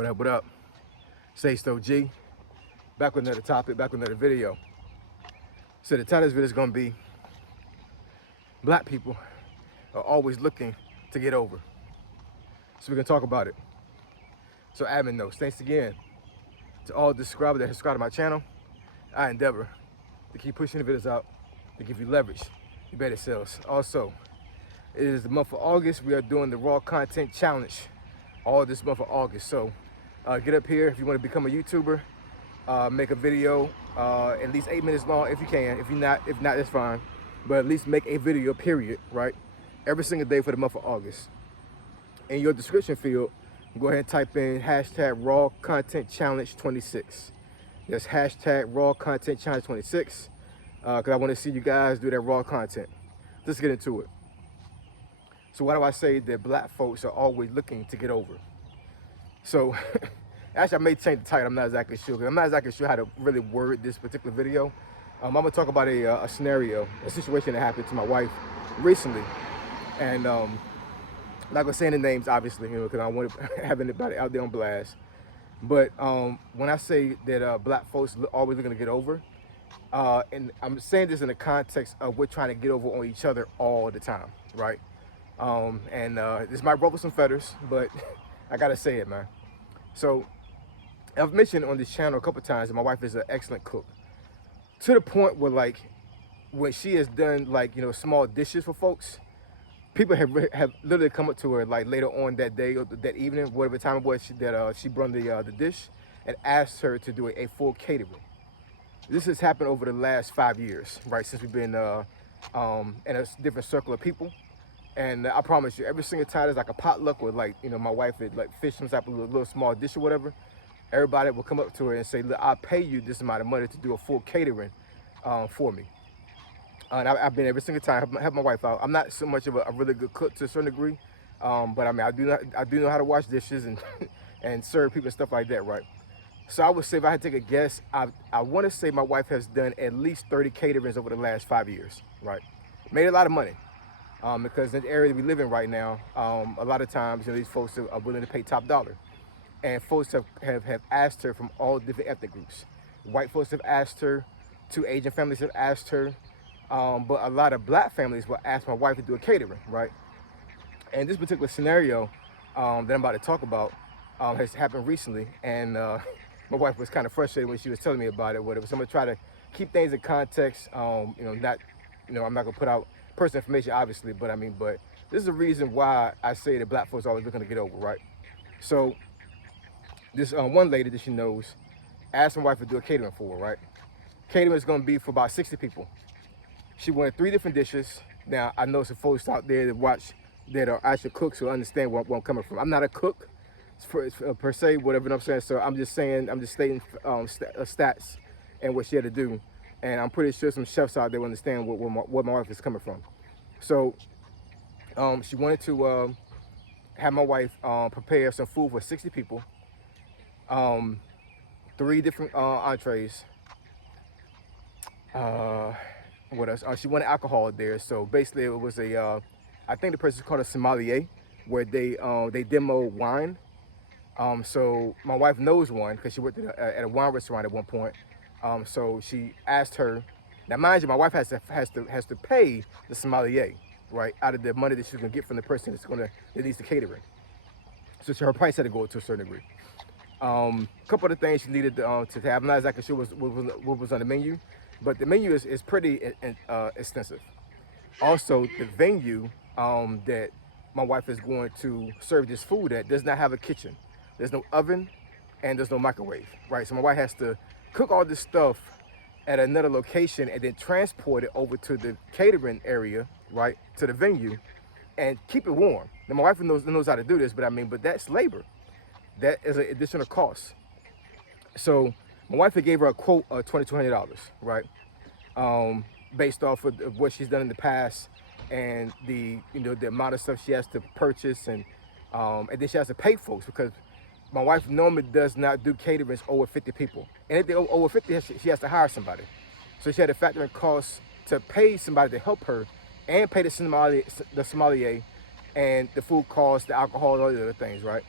What up, what up? Say Stow G. Back with another topic, back with another video. So the title of this video is gonna be black people are always looking to get over. So we're gonna talk about it. So admin notes, thanks again to all the subscribers that have subscribed to my channel. I endeavor to keep pushing the videos out to give you leverage, you better sales. Also, it is the month of August. We are doing the raw content challenge all this month of August. So get up here if you want to become a YouTuber. Make a video at least 8 minutes long if you can. If not, that's fine. But at least make a video, period, right? Every single day for the month of August. In your description field, go ahead and type in hashtag raw content challenge 26. That's hashtag raw content challenge 26. Because I want to see you guys do that raw content. Let's get into it. So why do I say that black folks are always looking to get over? So actually, I may change the title. I'm not exactly sure. I'm not exactly sure how to really word this particular video. I'm gonna talk about a scenario, a situation that happened to my wife recently, and I'm not gonna say any names, obviously, because I don't want to have anybody out there on blast. But when I say that black folks always looking to get over, and I'm saying this in the context of we're trying to get over on each other all the time, right? This might ruffle some feathers, but I gotta say it, man. So I've mentioned on this channel a couple times that my wife is an excellent cook, to the point where, like, when she has done, like, small dishes for folks, people have literally come up to her, like, later on that day or that evening, whatever time it was, she brought the dish and asked her to do a full catering. This has happened over the last 5 years, right, since we've been in a different circle of people. And I promise you, every single time there's like a potluck with, like, my wife would, like, fish some type of little small dish or whatever, everybody will come up to her and say, look, I'll pay you this amount of money to do a full catering for me. And I've been every single time, help my wife out. I'm not so much of a really good cook to a certain degree, but I mean, I do know how to wash dishes and and serve people and stuff like that, right? So I would say, if I had to take a guess, I want to say my wife has done at least 30 caterings over the last 5 years, right? Made a lot of money. Because in the area that we live in right now, a lot of times, these folks are willing to pay top dollar. And folks have asked her from all different ethnic groups. White folks have asked her, 2 Asian families have asked her, but a lot of black families will ask my wife to do a catering, right? And this particular scenario that I'm about to talk about has happened recently, and my wife was kind of frustrated when she was telling me about it, whatever. So I'm gonna try to keep things in context, I'm not gonna put out personal information, obviously, but this is the reason why I say that black folks are always looking to get over, right? So this one lady that she knows asked my wife to do a catering for her, right? Catering is going to be for about 60 people. She wanted 3 different dishes. Now, I know some folks out there that watch that are actual cooks who understand where I'm coming from. I'm not a cook per se, whatever I'm saying. So I'm just stating stats and what she had to do. And I'm pretty sure some chefs out there understand where my wife is coming from. So she wanted to have my wife prepare some food for 60 people. 3 different entrees. What else? She wanted alcohol there. So basically, it was I think the person's called a sommelier, where they demo wine. So my wife knows one because she worked at a wine restaurant at one point. So she asked her. Now, mind you, my wife has to pay the sommelier, right, out of the money that she's gonna get from the person that needs the catering. So her price had to go to a certain degree. Couple of the things she needed to have. I'm not exactly sure what was on the menu, but the menu is pretty extensive. Also, the venue that my wife is going to serve this food at does not have a kitchen. There's no oven and there's no microwave, right? So my wife has to cook all this stuff at another location and then transport it over to the catering area, right, to the venue, and keep it warm. Now, my wife knows how to do this, but that's labor. That is an additional cost. So my wife gave her a quote of $2,200, right, based off of what she's done in the past and the amount of stuff she has to purchase, and then she has to pay folks, because my wife normally does not do caterings over 50 people. And if they're over 50, she has to hire somebody. So she had to factor in costs to pay somebody to help her and pay the sommelier and the food costs, the alcohol, and all the other things, right?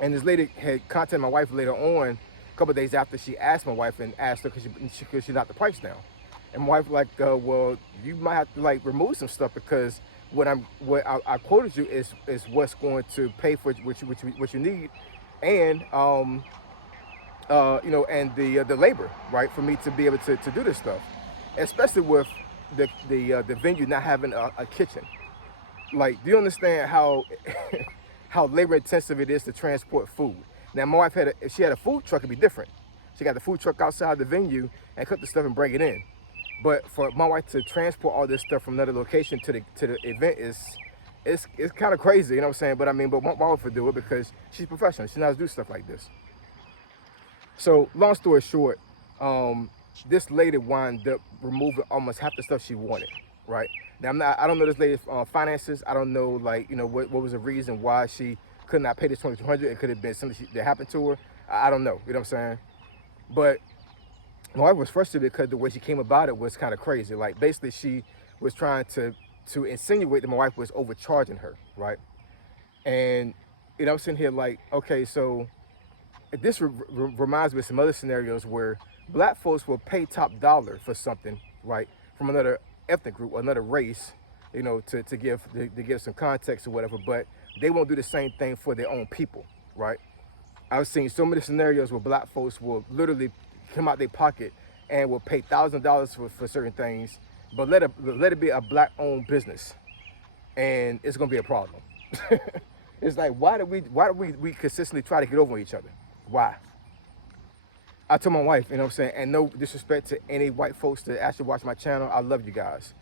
And this lady had contacted my wife later on, a couple of days after she asked my wife and asked her could she knock the price down. And my wife like, well, you might have to like remove some stuff because what I quoted you is what's going to pay for what you need, and you know, and the labor, right, for me to be able to do this stuff, especially with the venue not having a kitchen. Like, do you understand how how labor intensive it is to transport food? Now, my wife if she had a food truck, it'd be different. She got the food truck outside the venue and cook the stuff and bring it in. But for my wife to transport all this stuff from another location to the event it's kind of crazy, you know what I'm saying? But I mean, but my wife would do it because she's professional. She knows how to do stuff like this. So long story short, this lady wound up removing almost half the stuff she wanted, right? Now I don't know this lady's finances. I don't know, like, you know, what was the reason why she could not pay this 2,200. It could have been something that happened to her. I don't know, you know what I'm saying? But my wife was frustrated because the way she came about it was kind of crazy. Like, basically she was trying to insinuate that my wife was overcharging her, right? And, you know, I'm sitting here like, okay, so this reminds me of some other scenarios where black folks will pay top dollar for something, right, from another ethnic group or another race, you know, to give some context or whatever, but they won't do the same thing for their own people, right? I've seen so many scenarios where black folks will literally come out their pocket and will pay $1,000 for certain things, but let it be a black-owned business, and it's gonna be a problem. It's like, why do we consistently try to get over each other? Why? I told my wife, you know what I'm saying, and no disrespect to any white folks that actually watch my channel, I love you guys.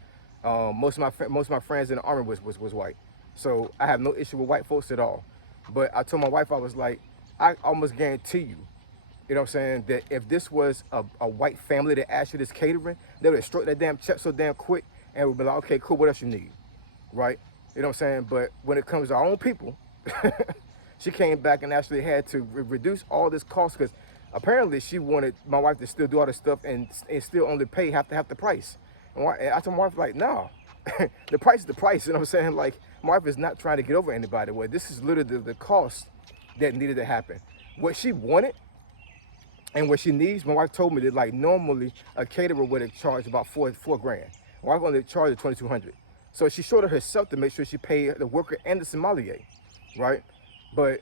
Most of my friends in the army was white, so I have no issue with white folks at all. But I told my wife, I was like, I almost guarantee you, you know what I'm saying, that if this was a white family that asked you this catering, they would have stroked that damn check so damn quick and would be like, okay, cool, what else you need, right? You know what I'm saying? But when it comes to our own people, she came back and actually had to reduce all this cost because apparently she wanted my wife to still do all this stuff and still only pay half the price. And I told my wife, like, no, the price is the price. You know what I'm saying? Like, my wife is not trying to get over anybody. Well, this is literally the cost that needed to happen. What she wanted and what she needs, my wife told me that, like, normally a caterer would have charged about four grand. My wife only charged $2,200. So she shorted herself to make sure she paid the worker and the sommelier, right? But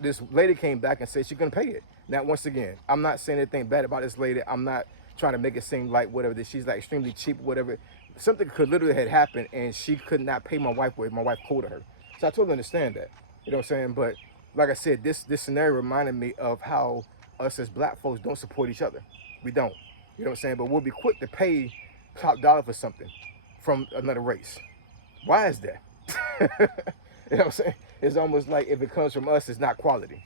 this lady came back and said she couldn't pay it. Now, once again, I'm not saying anything bad about this lady. I'm not trying to make it seem like whatever, that she's like extremely cheap, whatever. Something could literally have happened and she could not pay my wife what my wife quoted her. So I totally understand that, you know what I'm saying? But like I said, this scenario reminded me of how us as black folks don't support each other. We don't, you know what I'm saying? But we'll be quick to pay top dollar for something from another race. Why is that? You know what I'm saying? It's almost like if it comes from us, it's not quality.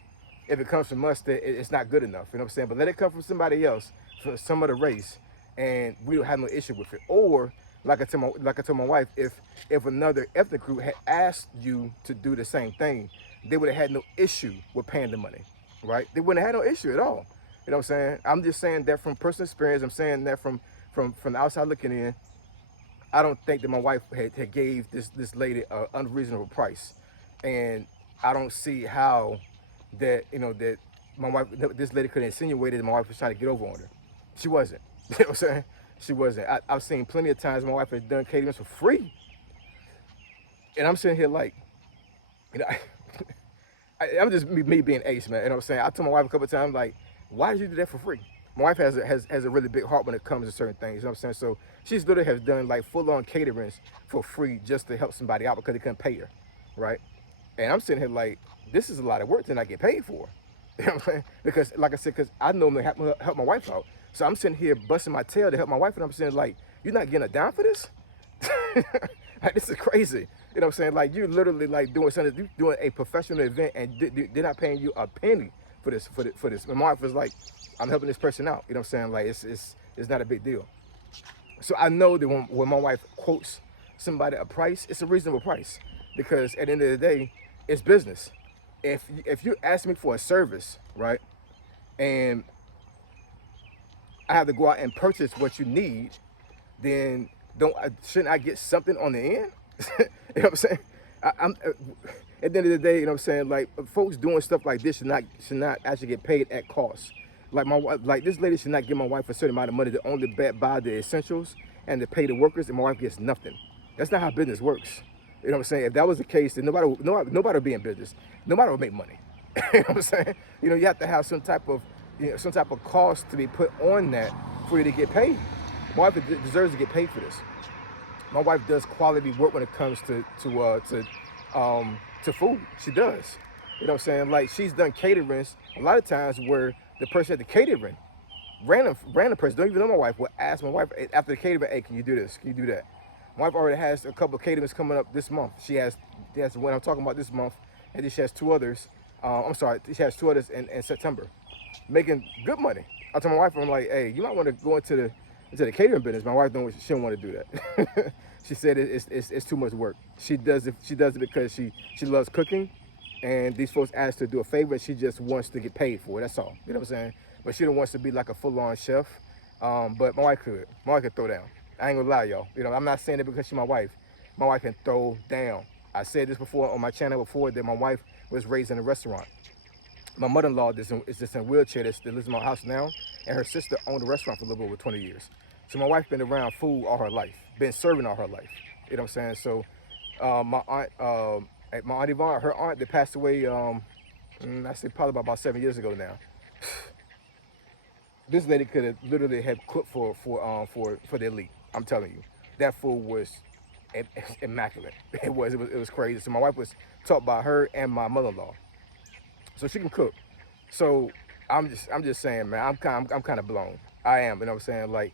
If it comes from us, it's not good enough. You know what I'm saying? But let it come from somebody else, from some other race, and we don't have no issue with it. Or like I told my wife, if another ethnic group had asked you to do the same thing, they would have had no issue with paying the money, right? They wouldn't have had no issue at all. You know what I'm saying? I'm just saying that from personal experience. I'm saying that from the outside looking in. I don't think that my wife had gave this lady an unreasonable price, and I don't see how that, you know, that my wife, this lady could have insinuated that my wife was trying to get over on her. She wasn't. You know what I'm saying? She wasn't. I've seen plenty of times my wife has done catering for free, and I'm sitting here like, you know, I'm just me being ace, man. You know what I'm saying? I told my wife a couple of times, like, why did you do that for free? My wife has a really big heart when it comes to certain things, you know what I'm saying? So she's literally has done like full-on caterings for free just to help somebody out because they couldn't pay her, right? And I'm sitting here like, this is a lot of work that I get paid for. You know what I'm saying? Because, like I said, because I normally help my wife out. So I'm sitting here busting my tail to help my wife, and I'm saying, like, you're not getting a dime for this? Like, this is crazy. You know what I'm saying? Like, you're literally like doing something, you're doing a professional event, and they're not paying you a penny for this. And my wife was like, I'm helping this person out. You know what I'm saying? Like, it's not a big deal. So I know that when my wife quotes somebody a price, it's a reasonable price, because at the end of the day, it's business. If you ask me for a service, right, and I have to go out and purchase what you need, then shouldn't I get something on the end? You know what I'm saying? at the end of the day, you know what I'm saying, like folks doing stuff like this should not actually get paid at cost. Like my wife, like this lady should not give my wife a certain amount of money to only buy the essentials and to pay the workers, and my wife gets nothing. That's not how business works. You know what I'm saying? If that was the case, then nobody would be in business. Nobody would make money. You know what I'm saying? You know, you have to have some type of, you know, some type of cost to be put on that for you to get paid. My wife deserves to get paid for this. My wife does quality work when it comes to food. She does. You know what I'm saying? Like she's done caterings a lot of times where the person at the catering, random person, don't even know my wife, will ask my wife after the catering, hey, can you do this? Can you do that? My wife already has a couple of caterings coming up this month. She has one I'm talking about this month, and then she has two others. She has two others in September, making good money. I told my wife, I'm like, hey, you might want to go into the catering business. My wife she don't want to do that. She said it's too much work. She does it because she loves cooking, and these folks asked her to do a favor, and she just wants to get paid for it. That's all. You know what I'm saying? But she don't wants to be like a full-on chef. But my wife could. My wife could throw down. I ain't gonna lie, y'all. You know, I'm not saying it because she's my wife. My wife can throw down. I said this before on my channel before, that my wife was raised in a restaurant. My mother-in-law is just in a wheelchair that lives in my house now, and her sister owned a restaurant for a little over 20 years. So my wife been around food all her life, been serving all her life. You know what I'm saying? So my aunt Yvonne, her aunt that passed away, I say probably about 7 years ago now. This lady could have literally had cooked for the elite. I'm telling you, that food was immaculate. It was crazy. So my wife was taught by her and my mother-in-law, so she can cook. So I'm just saying, man, I'm kind of blown. I am, you know what I'm saying? Like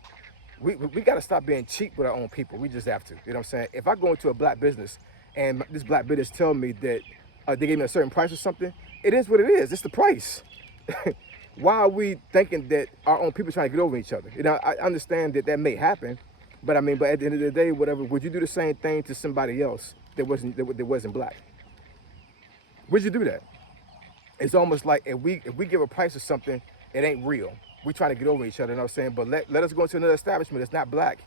we got to stop being cheap with our own people. We just have to, you know what I'm saying? If I go into a black business and this black business tell me that they gave me a certain price or something, it is what it is. It's the price. Why are we thinking that our own people trying to get over each other? You know, I understand that may happen, but I mean, but at the end of the day, whatever, would you do the same thing to somebody else that wasn't black? Would you do that? It's almost like if we give a price of something, it ain't real. We trying to get over each other, you know what I'm saying? But let us go into another establishment that's not black,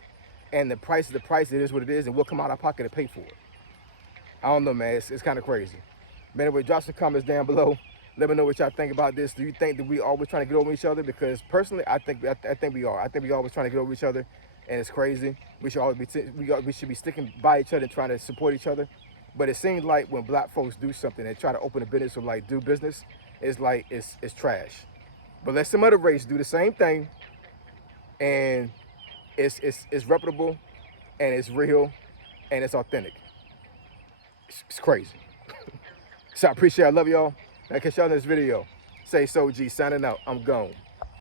and the price is the price, it is what it is, and we'll come out of our pocket to pay for it. I don't know, man, it's kind of crazy. Man, anyway, drop some comments down below. Let me know what y'all think about this. Do you think that we always trying to get over each other? Because personally, I think we are. I think we always trying to get over each other, and it's crazy. We should always we should be sticking by each other and trying to support each other. But it seems like when black folks do something and try to open a business or like do business, it's like it's trash. But let some other race do the same thing, and it's reputable, and it's real, and it's authentic. It's crazy. So I appreciate it. I love y'all. I'll catch y'all in this video. Say so, G, signing out. I'm gone.